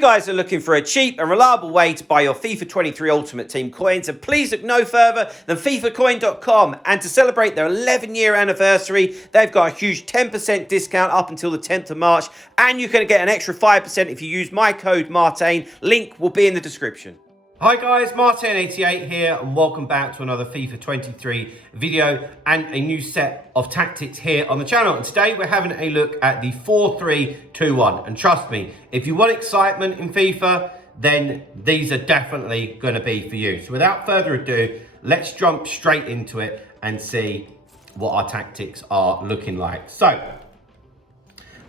guys are looking for a cheap and reliable way to buy your FIFA 23 Ultimate Team coins, and please look no further than FIFAcoin.com. And to celebrate their 11-year anniversary, they've got a huge 10% discount up until the 10th of March, and you can get an extra 5% if you use my code Martain. Link will be in the description. Hi guys, Martain88 here, and welcome back to another FIFA 23 video and a new set of tactics here on the channel. And today we're having a look at the 4-3-2-1. And trust me, if you want excitement in FIFA, then these are definitely going to be for you. So without further ado, let's jump straight into it and see what our tactics are looking like. So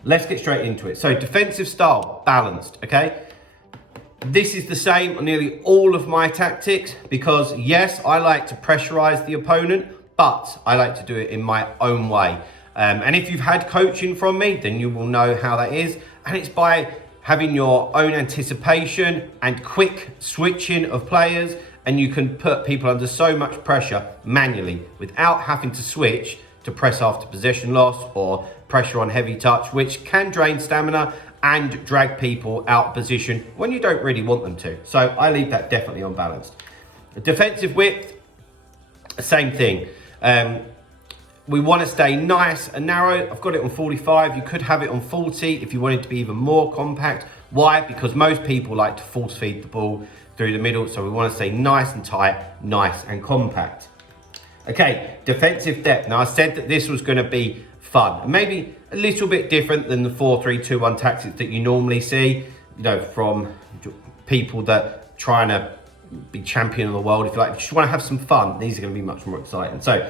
let's get straight into it. So defensive style, balanced, okay? This is the same on nearly all of my tactics because, yes, I like to pressurize the opponent, but I like to do it in my own way. And if you've had coaching from me, then you will know how that is. And it's by having your own anticipation and quick switching of players, and you can put people under so much pressure manually without having to switch to press after possession loss or pressure on heavy touch, which can drain stamina and drag people out of position when you don't really want them to. So I leave that definitely unbalanced. Defensive width, same thing. We want to stay nice and narrow. I've got it on 45. You could have it on 40 if you wanted to be even more compact. Why? Because most people like to force feed the ball through the middle. So we want to stay nice and tight, nice and compact. Okay, defensive depth. Now I said that this was going to be fun, maybe a little bit different than the 4-3-2-1 tactics that you normally see, you know, from people that trying to be champion of the world. If you like, if you just want to have some fun, these are going to be much more exciting. So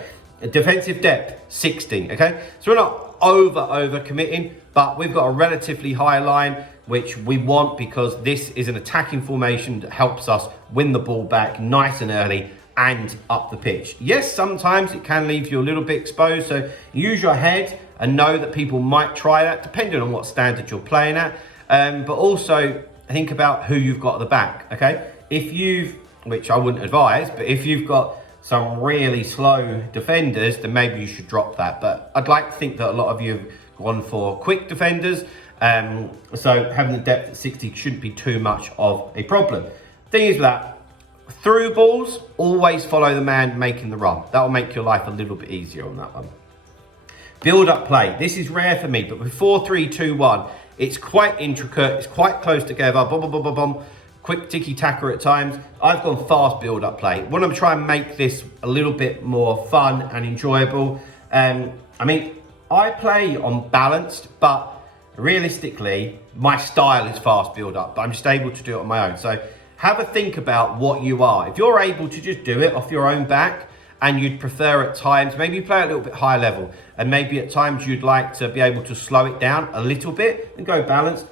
defensive depth 60. Okay, so we're not over committing, but we've got a relatively high line, which we want because this is an attacking formation that helps us win the ball back nice and early and up the pitch. Yes, sometimes it can leave you a little bit exposed, so use your head and know that people might try that depending on what standard you're playing at, but also think about who you've got at the back. Okay, if you've, which I wouldn't advise, but if you've got some really slow defenders, then maybe you should drop that. But I'd like to think that a lot of you have gone for quick defenders, so having the depth at 60 shouldn't be too much of a problem. Thing is that through balls, always follow the man making the run. That will make your life a little bit easier on that one. Build up play. This is rare for me, but with 4-3-2-1, it's quite intricate. It's quite close together. Boom, boom, boom, boom, boom. Quick ticky-tacker at times. I've gone fast build up play. Want to try and make this a little bit more fun and enjoyable. I mean, I play on balanced, but realistically, my style is fast build up, but I'm just able to do it on my own. So have a think about what you are. If you're able to just do it off your own back and you'd prefer at times, maybe you play a little bit higher level and maybe at times you'd like to be able to slow it down a little bit and go balanced.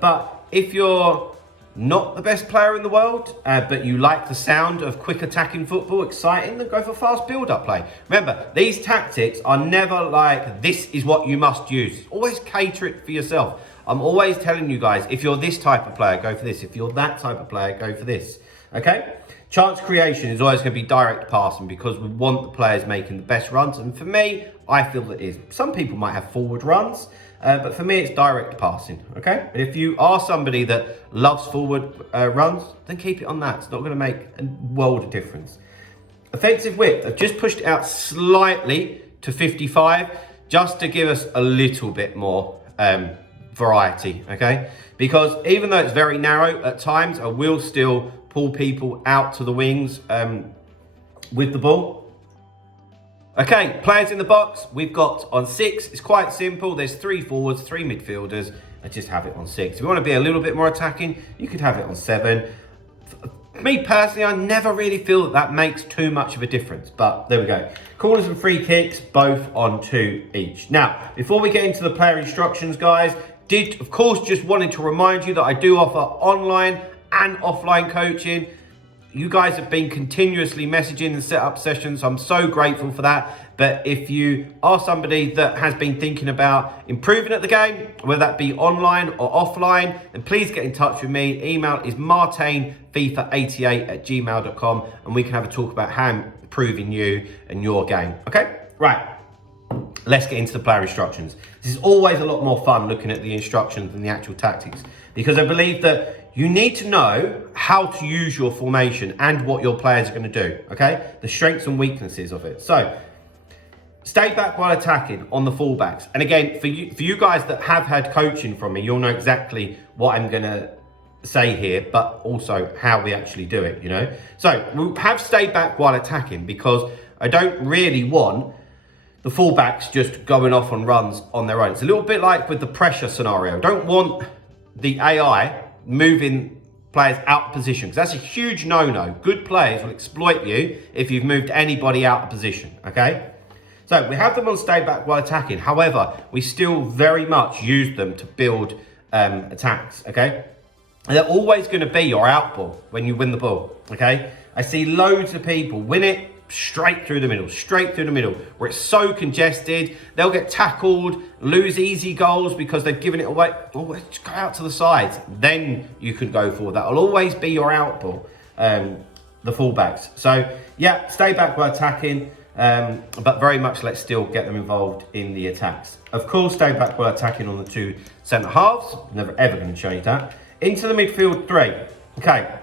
But if you're not the best player in the world, but you like the sound of quick attacking football, exciting, then go for fast build-up play. Remember, these tactics are never like, this is what you must use. Always cater it for yourself. I'm always telling you guys, if you're this type of player, go for this. If you're that type of player, go for this. Okay? Chance creation is always going to be direct passing because we want the players making the best runs. And for me, I feel that is. Some people might have forward runs, but for me, it's direct passing. Okay? And if you are somebody that loves forward runs, then keep it on that. It's not going to make a world of difference. Offensive width, I've just pushed it out slightly to 55 just to give us a little bit more variety, okay? Because even though it's very narrow at times, I will still pull people out to the wings with the ball. Okay, players in the box, we've got on 6. It's quite simple. There's 3 forwards, 3 midfielders. I just have it on 6. If you want to be a little bit more attacking, you could have it on 7. Me personally, I never really feel that that makes too much of a difference, but there we go. Corners and free kicks, both on 2 each. Now, before we get into the player instructions, guys, of course, just wanted to remind you that I do offer online and offline coaching. You guys have been continuously messaging and set up sessions. So I'm so grateful for that. But if you are somebody that has been thinking about improving at the game, whether that be online or offline, then please get in touch with me. Email is martainfifa88@gmail.com and we can have a talk about how I'm improving you and your game. Okay, right. Let's get into the player instructions. This is always a lot more fun looking at the instructions than the actual tactics because I believe that you need to know how to use your formation and what your players are going to do, okay? The strengths and weaknesses of it. So, stay back while attacking on the fullbacks. And again, for you guys that have had coaching from me, you'll know exactly what I'm going to say here, but also how we actually do it, you know? So, we'll have stay back while attacking because I don't really want the fullbacks just going off on runs on their own. It's a little bit like with the pressure scenario. I don't want the AI moving players out of position, because that's a huge no-no. Good players will exploit you if you've moved anybody out of position, okay? So we have them on stay back while attacking. However, we still very much use them to build attacks, okay? And they're always going to be your out ball when you win the ball, okay? I see loads of people win it straight through the middle, where it's so congested. They'll get tackled, lose easy goals because they've given it away. Oh, just go out to the sides. Then you can go for that. It'll always be your out ball, the fullbacks. So, yeah, stay back while attacking, but very much let's still get them involved in the attacks. Of course, stay back while attacking on the two centre halves. Never ever going to change that. Into the midfield three. Okay.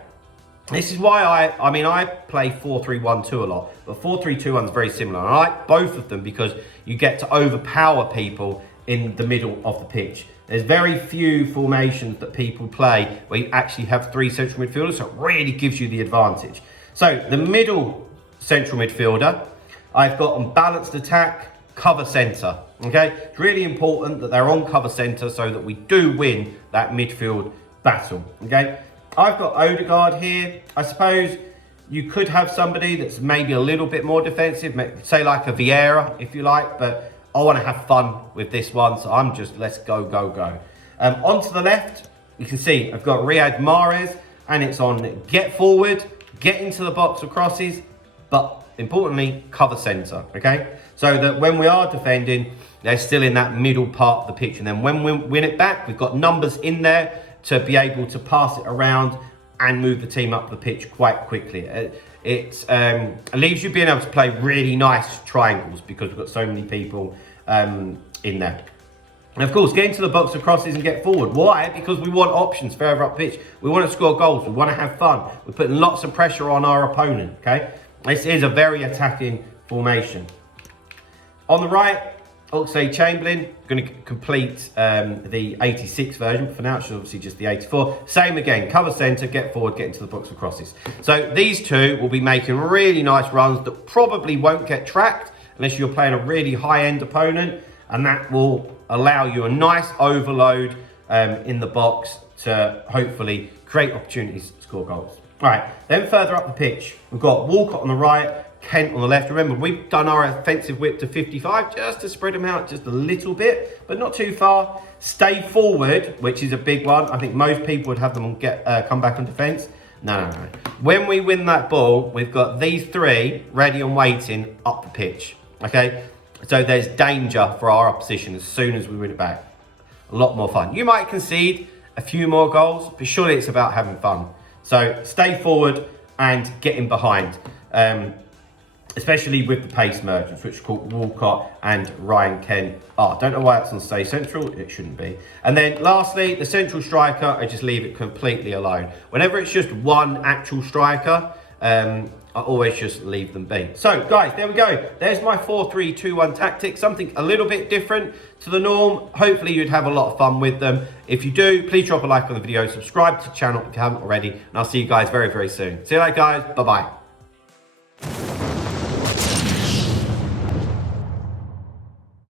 This is why I play 4-3-1-2 a lot, but 4-3-2-1 is very similar. I like both of them because you get to overpower people in the middle of the pitch. There's very few formations that people play where you actually have three central midfielders, so it really gives you the advantage. So the middle central midfielder, I've got on balanced attack, cover centre, okay? It's really important that they're on cover centre so that we do win that midfield battle, okay? I've got Odegaard here. I suppose you could have somebody that's maybe a little bit more defensive, say like a Vieira, if you like, but I want to have fun with this one, so I'm just, let's go, go, go. Onto the left, you can see I've got Riyad Mahrez, and it's on get forward, get into the box of crosses, but importantly, cover centre, okay? So that when we are defending, they're still in that middle part of the pitch, and then when we win it back, we've got numbers in there to be able to pass it around and move the team up the pitch quite quickly. It leaves you being able to play really nice triangles because we've got so many people in there. And of course, get into the box of crosses and get forward. Why? Because we want options further up pitch. We want to score goals. We want to have fun. We're putting lots of pressure on our opponent, okay? This is a very attacking formation. On the right, Oxlade-Chamberlain, going to complete the 86 version. For now, it's obviously just the 84. Same again, cover centre, get forward, get into the box for crosses. So these two will be making really nice runs that probably won't get tracked unless you're playing a really high-end opponent, and that will allow you a nice overload in the box to hopefully create opportunities to score goals. All right, then further up the pitch, we've got Walcott on the right, Kent on the left. Remember, we've done our offensive whip to 55 just to spread them out just a little bit, but not too far. Stay forward, which is a big one. I think most people would have them on come back on defence. No. When we win that ball, we've got these three ready and waiting up the pitch, okay? So there's danger for our opposition as soon as we win it back. A lot more fun. You might concede a few more goals, but surely it's about having fun. So stay forward and get in behind. Especially with the pace merchants, which are called Walcott and Ryan Kent. I don't know why it's on stay central, it shouldn't be. And then lastly, the central striker, I just leave it completely alone. Whenever it's just one actual striker, I always just leave them be. So guys, there we go. There's my 4-3-2-1 tactic, something a little bit different to the norm. Hopefully you'd have a lot of fun with them. If you do, please drop a like on the video, subscribe to the channel if you haven't already, and I'll see you guys very, very soon. See you later guys, bye-bye.